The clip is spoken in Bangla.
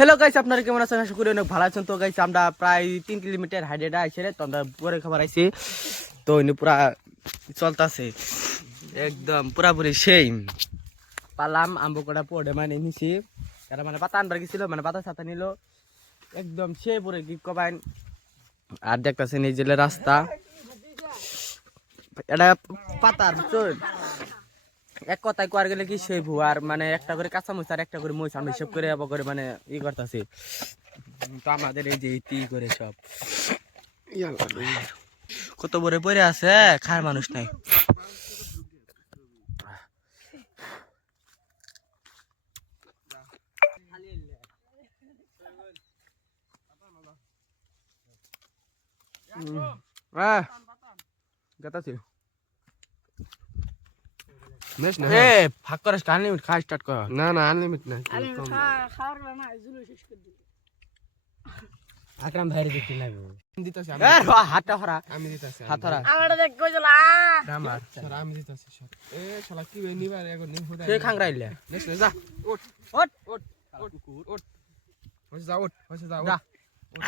হ্যালো গাইস আপনারা কেমন আছেন? আশা করি অনেক ভালো আছেন। তো গাইস আমরা প্রায় তিন কিলোমিটার হাইডেটা আইছে রে, তো আমরা পরে খাবার আইছি। তো ইনি পুরা চলতেছে। একদম পুরাপুরি সেই। পালাম, আম্বু কটা পড়ে মানে নিছি। তারা মানে পাতা আনবার গেছিল মানে পাতা ছাতা নিল। একদম সে পরে কি কবাইন আর দেখতেছেন এই জেলে রাস্তা। এটা পাতার বুঝছেন এক কথায় কোয়ার গেলে কি সেই ভুয়ার মানে একটা করে কাঁচা মরিচ আর একটা করে মরিচ আমি সব করে আবার করে মানে ই করতেছি। তো আমাদের এই যে ইতি করে সব। কত বড় পরে আছে? খার মানুষ নাই। আহ, গাতাছি। নেস না এ ফাঁক করে স্টার্ট নিমিট খা স্টার্ট কর। না না আনলিমিট না খাওয়ার না জুলুস শেষ করে দিল আকরাম ভাইরে দেখতে লাগবে দিতাছি এ হাতটা হরা আমি দিতাছি হাত হরা আমার দেখ কইছিল আমার সর আমি দিতাছি সর। এ শালা কি বে নিবার এগো নি হুদা সে খাংরাইলে নেস যা। ওঠ ওট ওঠ ওঠ ওঠ। হইছে যা ওঠ হইছে যা যা। ওঠ।